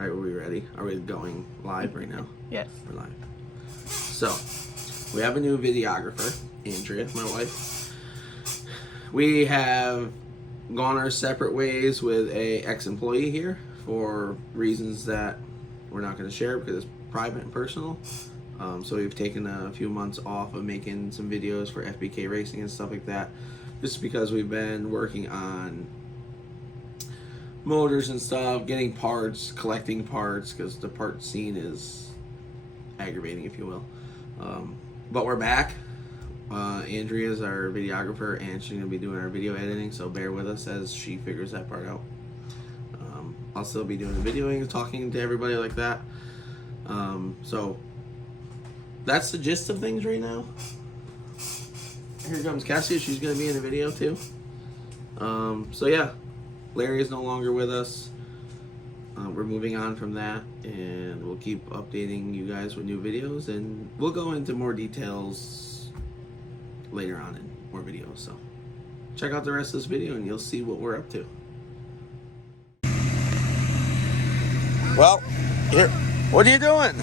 Alright, are we ready? Are we going live right now? Yes. We're live. So, we have a new videographer, Andrea, my wife. We have gone our separate ways with a ex-employee here for reasons that we're not going to share because it's private and personal. So we've taken a few months off of making some videos for FBK Racing and stuff like that, just because we've been working on motors and stuff, getting parts, collecting parts, because the part scene is aggravating, if you will. But we're back. Andrea's our videographer, and she's going to be doing our video editing, so bear with us as she figures that part out. I'll still be doing the videoing and talking to everybody like that. So that's the gist of things right now. Here comes Cassie. She's going to be in the video too. So yeah, Larry is no longer with us. We're moving on from that, and we'll keep updating you guys with new videos, and we'll go into more details later on in more videos. So check out the rest of this video and you'll see what we're up to. Well, here, what are you doing?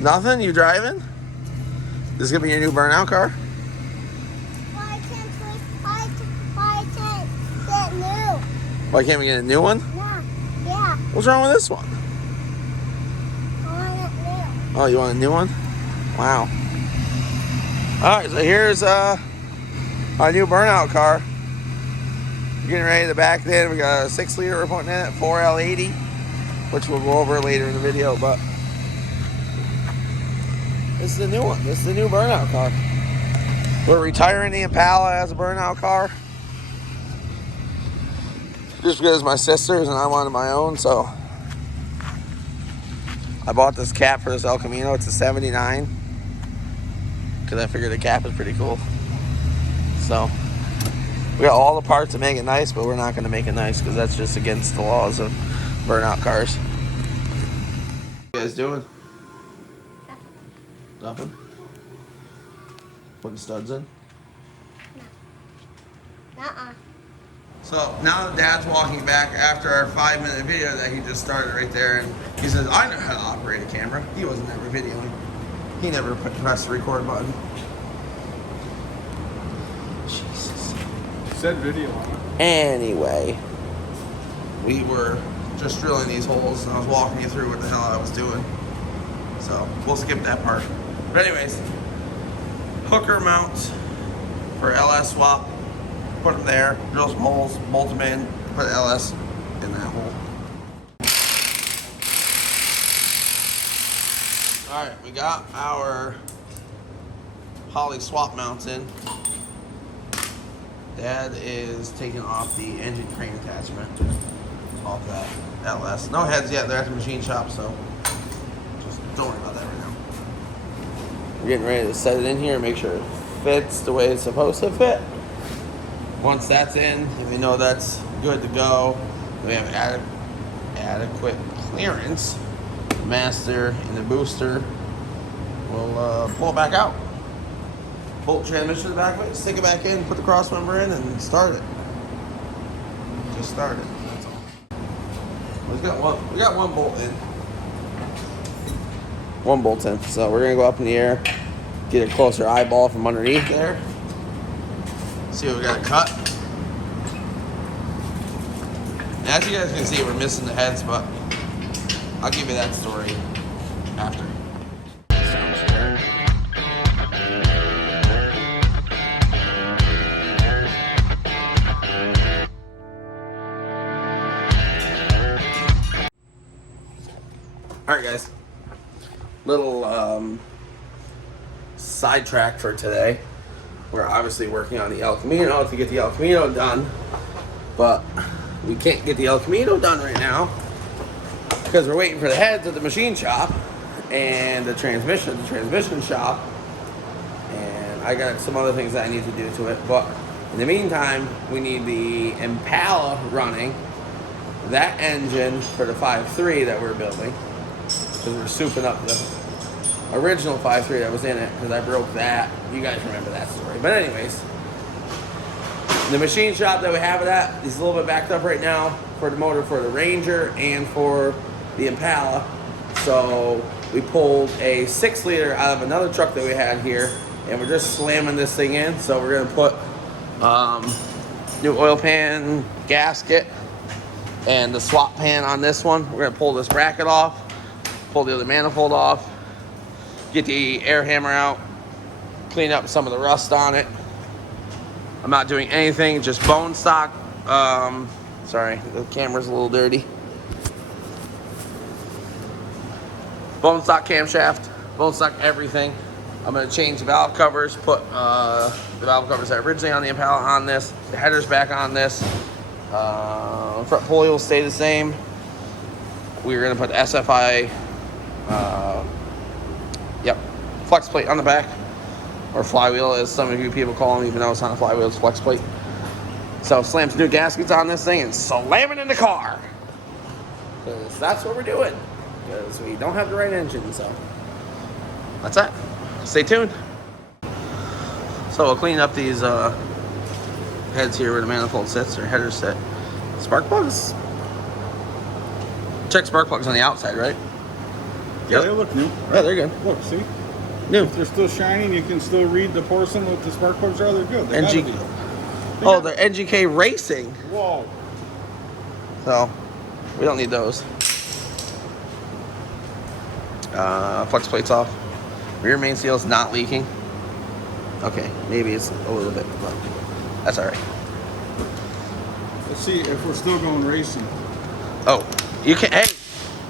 Nothing? You driving? This is gonna be your new burnout car? Why can't get new? Why can't we get a new one? Yeah. What's wrong with this one? I want it new. Oh, you want a new one? Wow. Alright, so here's our new burnout car. We're getting ready to back it in. We got a 6-liter we're putting in at 4L80, which we'll go over later in the video, but this is the new one. This is the new burnout car. We're retiring the Impala as a burnout car, just because my sister's and I wanted my own, so I bought this cap for this El Camino. It's a 79, because I figured the cap is pretty cool. So we got all the parts to make it nice, but we're not going to make it nice because that's just against the laws of burnout cars. What you guys doing? Nothing? Putting studs in? Uh-uh. So now Dad's walking back after our 5-minute video that he just started right there, and he says, I know how to operate a camera. He wasn't ever videoing. He never pressed the record button. Jesus. Said video on it. Anyway, we were just drilling these holes, and I was walking you through what the hell I was doing. So we'll skip that part. But anyways, hooker mounts for LS swap. Put them there, drill some holes, bolt them in, put LS in that hole. Alright, we got our poly swap mounts in. Dad is taking off the engine crane attachment off that LS. No heads yet, they're at the machine shop, so just don't worry about that right now. We're getting ready to set it in here and make sure it fits the way it's supposed to fit. Once that's in, and we know that's good to go, we have adequate clearance, the master and the booster, we'll pull it back out. Bolt transmission to the back of it, stick it back in, put the cross member in, and start it. Just start it, that's all. We got one bolt in. One bolt in, so we're gonna go up in the air, get a closer eyeball from underneath there. See what we got to cut. As you guys can see, we're missing the heads, but I'll give you that story after. Alright guys, little sidetrack for today. We're obviously working on the El Camino to get the El Camino done, but we can't get the El Camino done right now because we're waiting for the heads at the machine shop and the transmission at the transmission shop, and I got some other things that I need to do to it. But in the meantime, we need the Impala running, that engine for the 5.3 that we're building, because we're souping up the original 5.3 that was in it, because I broke that. You guys remember that story. But anyways, the machine shop that we have it at is a little bit backed up right now. for the motor for the Ranger and for the Impala. So we pulled a 6-liter out of another truck that we had here, and we're just slamming this thing in. So we're gonna put new oil pan gasket and the swap pan on this one. We're gonna pull this bracket off, pull the other manifold off, get the air hammer out, clean up some of the rust on it. I'm not doing anything, just bone stock. Sorry, the camera's a little dirty. Bone stock camshaft, bone stock everything. I'm gonna change the valve covers, put the valve covers that originally on the Impala on this, the headers back on this. Front pulley will stay the same. We're gonna put the SFI, flex plate on the back, or flywheel as some of you people call them, even though it's not a flywheel, it's flex plate. So slam some new gaskets on this thing and slam it in the car. Because that's what we're doing. Because we don't have the right engine, so that's that. Stay tuned. So we'll clean up these heads here where the manifold sits, or headers sit. Spark plugs. Check spark plugs on the outside, right? Yeah, they look new. Right? Yeah, they're good. Look, see? New. If they're still shining, you can still read the porcelain with the spark plugs are. They're good. They gotta be. Oh, they're NGK Racing. Whoa. So we don't need those. Flex plates off. Rear main seal is not leaking. Okay, maybe it's a little bit, but that's all right. Let's see if we're still going racing. Oh, you can't. Hey,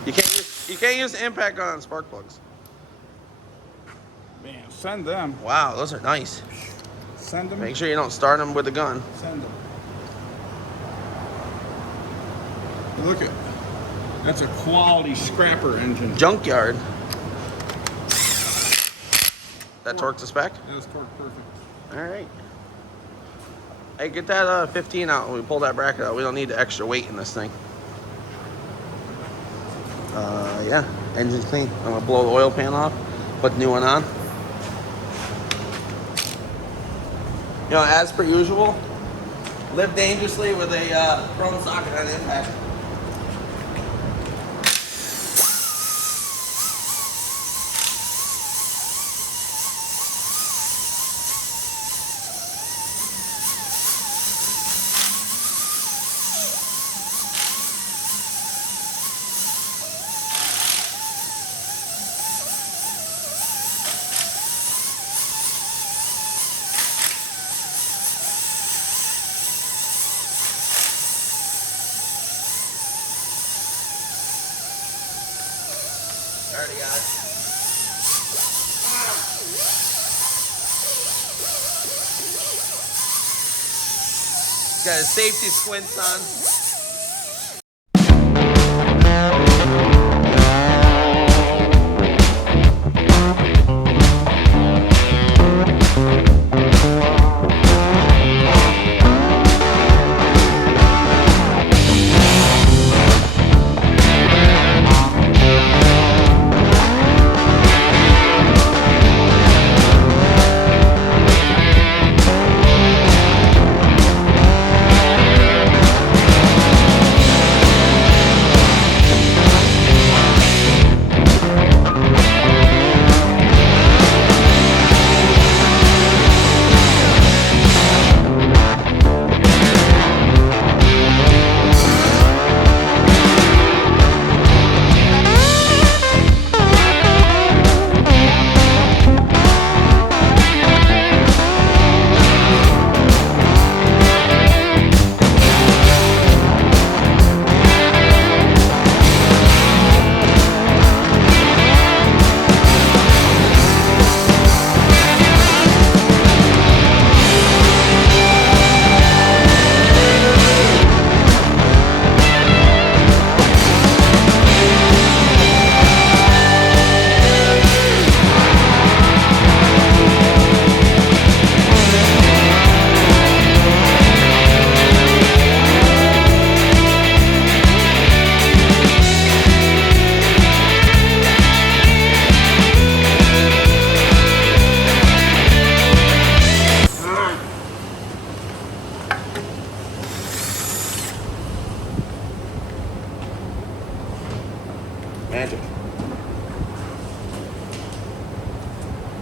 you can't use the impact gun on spark plugs. Man, send them. Wow, those are nice. Send them. Make sure you don't start them with the gun. Send them. Look at. That's a quality scrapper engine. Junkyard. That torque to spec? That was torque perfect. All right. Hey, get that 15 out when we pull that bracket out. We don't need the extra weight in this thing. Yeah, engine's clean. I'm gonna blow the oil pan off, put the new one on. You know, as per usual, live dangerously with a chrome socket on impact. Already got it. Got his safety squints on. Magic.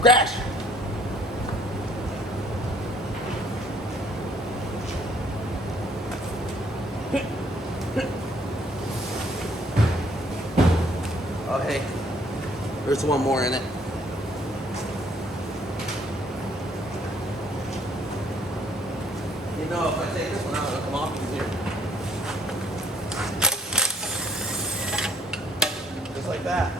Crash! Oh, hey. There's one more in it. You know, if I take this one out, it'll come off easier. Just like that.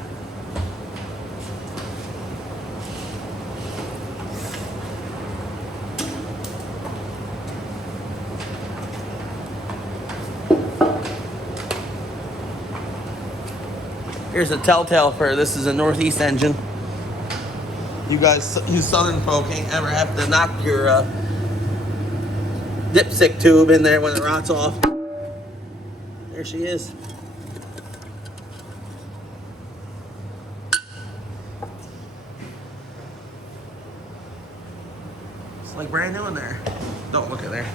Here's a telltale for this is a Northeast engine. You guys, you Southern folk, ain't ever have to knock your dipstick tube in there when it rots off. There she is. It's like brand new in there. Don't look at there.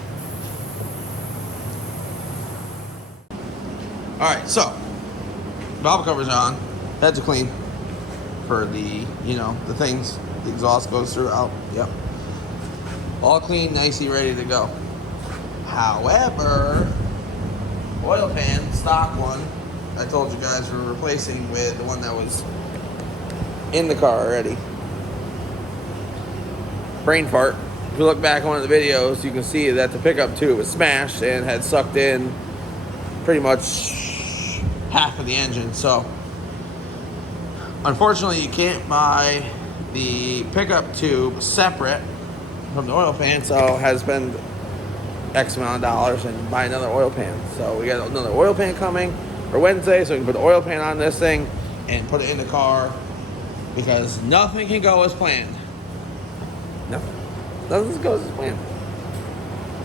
All right, so valve covers are on. Heads are clean for the, you know, the things. The exhaust goes through out. Yep. All clean, nicey, ready to go. However, oil pan, stock one, I told you guys we're replacing with the one that was in the car already. Brain fart. If you look back on one of the videos, you can see that the pickup tube was smashed and had sucked in pretty much half of the engine. So unfortunately you can't buy the pickup tube separate from the oil pan, so it has been X amount of dollars and buy another oil pan. So we got another oil pan coming for Wednesday, so we can put the oil pan on this thing and put it in the car, because nothing can go as planned. Nothing goes as planned.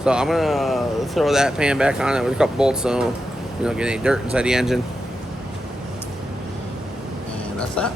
So I'm gonna throw that pan back on it with a couple bolts so you don't get any dirt inside the engine. And that's that.